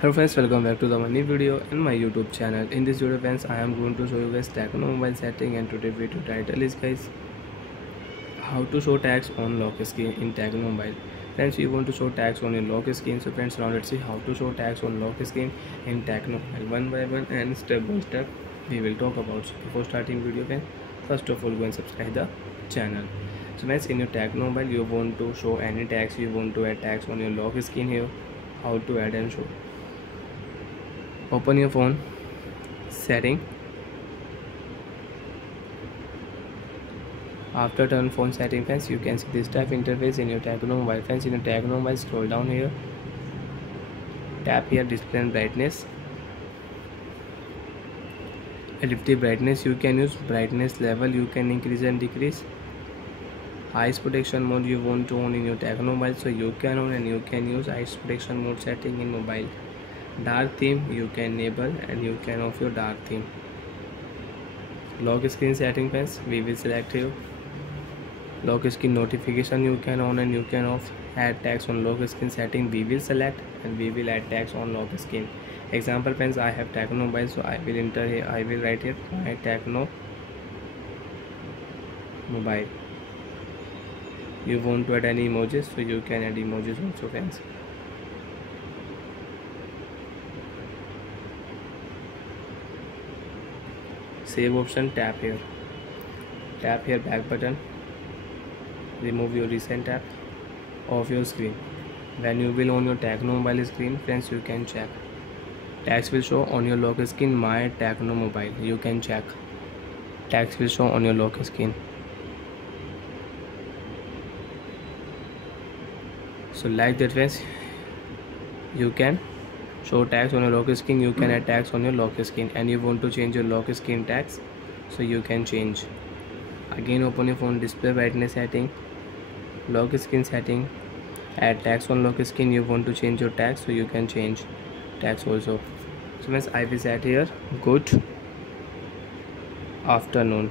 Hello friends, welcome back to the new video in my YouTube channel. In this video friends, I am going to show you guys Tecno mobile setting, and today video title is guys how to show tags on lock screen in Tecno mobile. Friends, we want to show tags on your lock screen. So friends, now let's see how to show tags on lock screen in Tecno mobile. One by one and step by step we will talk about. So before starting video friends, first of all go and subscribe the channel. So friends, in your Tecno mobile you want to show any tags, you want to add tags on your lock screen. Here how to add and show. Open your phone setting. After turn phone setting friends, you can see this type interface in your Tecno mobile. Friends, in your Tecno mobile, scroll down here, tap here display and brightness. Adaptive brightness, you can use brightness level, you can increase and decrease. Eyes protection mode you want to on in your Tecno mobile, so you can on and you can use eyes protection mode setting in mobile. Dark theme you can enable and you can off your dark theme. Lock screen setting friends, we will select here. Lock screen notification you can on and you can off. Add tags on lock screen setting we will select and we will add tags on lock screen. Example friends, I have Tecno mobile, so I will enter here, I will write here my Tecno mobile. You want to add any emojis, so you can add emojis also friends. Save option, tap here back button, remove your recent app off your screen. When you will on your Tecno mobile screen friends, you can check tags will show on your lock screen my Tecno mobile. You can check tags will show on your lock screen. So like that friends, you can show tags on your lock screen, you can add tags on your lock screen, and you want to change your lock screen tags, so you can change. Again open your phone display brightness setting, lock screen setting, add tags on lock screen, you want to change your tags, so you can change tags also. So friends, I will set here good afternoon.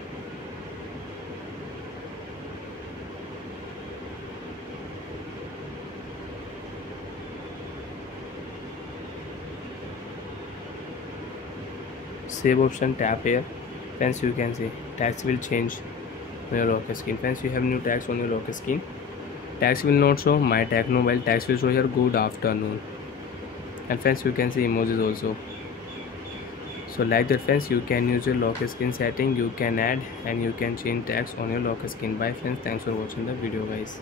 Save option, tap here friends, you can see tags will change on your lock screen. Friends, you have new tags on your lock screen. Tags will not show my Tecno mobile, tags will show here good afternoon. And friends, you can see emojis also. So like that friends, you can use your lock screen setting, you can add and you can change tags on your lock screen. Bye friends, thanks for watching the video guys.